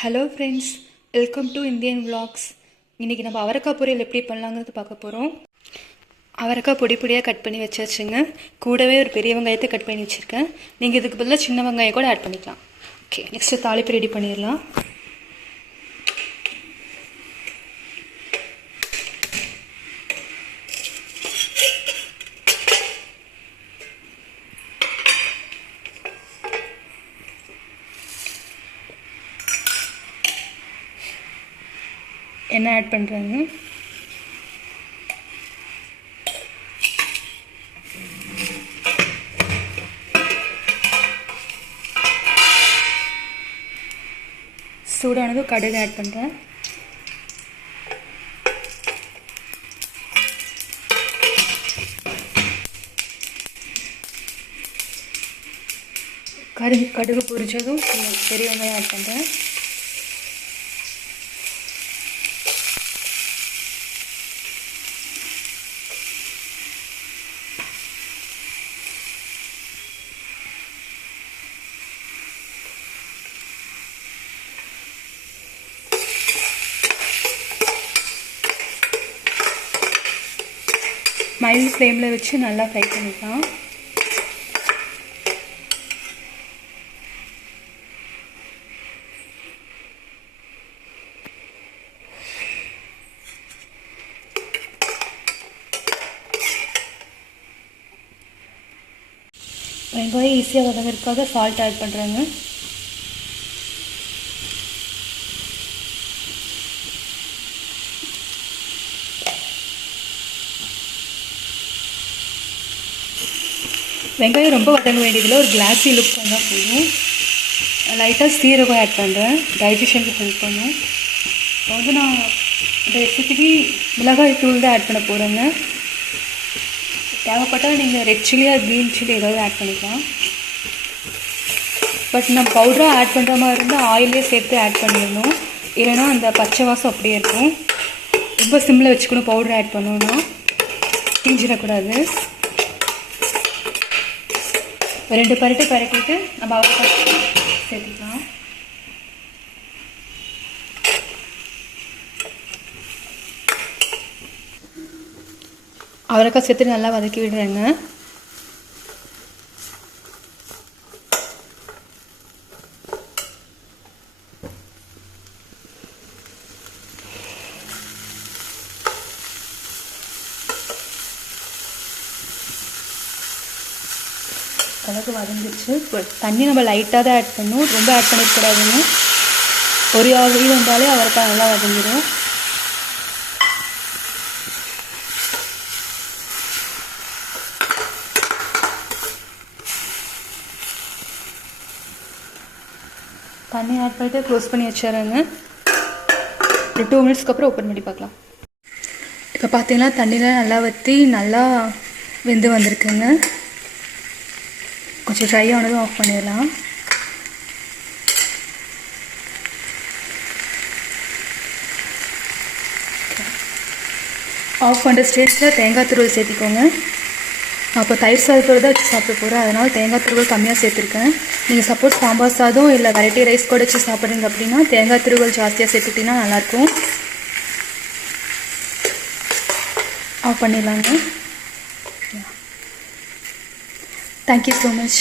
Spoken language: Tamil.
Hello friends, welcome to Indian vlogs. இன்றைக்கி நம்ம அவரைக்காய் பொரியல் எப்படி பண்ணலாங்கிறது பார்க்க போகிறோம். அவரைக்காய் பொடி பொடியாக கட் பண்ணி வச்சாச்சுங்க. கூடவே ஒரு பெரிய வெங்காயத்தை கட் பண்ணி வச்சுருக்கேன். நீங்கள் இதுக்கு பதிலாக சின்ன வெங்காயம் கூட ஆட் பண்ணிக்கலாம். ஓகே, நெக்ஸ்ட்டு தாளிப்பு ரெடி பண்ணிடலாம். எண்ணெய் ஆட் பண்ணுறாங்க. சூடானதும் கடுகு ஆட் பண்ணுறேன். கடுகு பொரிச்சதும் பெரிய வெங்காயம் ஆட் பண்ணுறேன். மைல்டு ஃப்ளேமில் வச்சு நல்லா ஃப்ரை பண்ணிக்கலாம். வெங்காயம் ஈஸியாக வதங்கிறதுக்காக சால்ட் ஆட் பண்ணுறாங்க. வெங்காயம் ரொம்ப வதங்க வேண்டியதில்லை, ஒரு கிளாஸி லுக் பண்ணால் போதும். லைட்டாக சீரகம் ஆட் பண்ணுறேன், டைஜஷனுக்கு ஹெல்ப் பண்ணும். இப்போ வந்து நான் இந்த ரெசிபிக்கு மிளகாய் தூள் தான் ஆட் பண்ண போகிறேங்க. தேவைப்பட்டால் நீங்கள் ரெட் சில்லியா க்ரீன் சில்லி ஏதாவது ஆட் பண்ணிக்கலாம். பட் நான் பவுடராக ஆட் பண்ணுற மாதிரி இருந்தால் ஆயிலே சேர்த்து ஆட் பண்ணிடணும், இல்லைனா அந்த பச்சை வாசம் அப்படியே இருக்கும். ரொம்ப சிம்மில் வச்சுக்கணும் பவுடர் ஆட் பண்ணணுன்னா, தீஞ்சிடக்கூடாது. 2 பரட்டு பரட்டிட்டு நம்ம அவரைக்காய் சேர்த்துக்கலாம். அவரைக்காய் சேர்த்து நல்லா வதக்கி விடுறேங்க. அளவுக்கு வதங்கிடுச்சு. இப்போ தண்ணி நம்ம லைட்டாக தான் ஆட் பண்ணணும், ரொம்ப ஆட் பண்ணிடக்கூடாதுன்னு. ஒரு ஆவி வந்தாலே அவரைக்காய் நல்லா வதங்கிடும். தண்ணி ஆட் பண்ணிட்டு க்ளோஸ் பண்ணி வச்சிடறேங்க. ஒரு 2 மினிட்ஸ்க்கு அப்புறம் ஓப்பன் பண்ணி பார்க்கலாம். இப்போ பார்த்தீங்கன்னா தண்ணியில் நல்லா வற்றி நல்லா வெந்து வந்திருக்குங்க. கொஞ்சம் ட்ரை ஆனதும் ஆஃப் பண்ணிடலாம். ஆஃப் பண்ணுற ஸ்டேஜில் தேங்காய் துருவல் சேர்த்திக்கோங்க. நான் இப்போ தயிர் சாதத்தோடு தான் வச்சு சாப்பிட போகிறேன், அதனால் தேங்காய் துருவல் கம்மியாக சேர்த்துருக்கேன். நீங்கள் சப்போஸ் சாம்பார் சாதம் இல்லை வெரைட்டி ரைஸ் கூட வச்சு சாப்பிட்றீங்க அப்படின்னா தேங்காய் துருவல் ஜாஸ்தியாக சேர்த்துட்டிங்கன்னா நல்லாயிருக்கும். ஆஃப் பண்ணிடலாங்க. Thank you so much.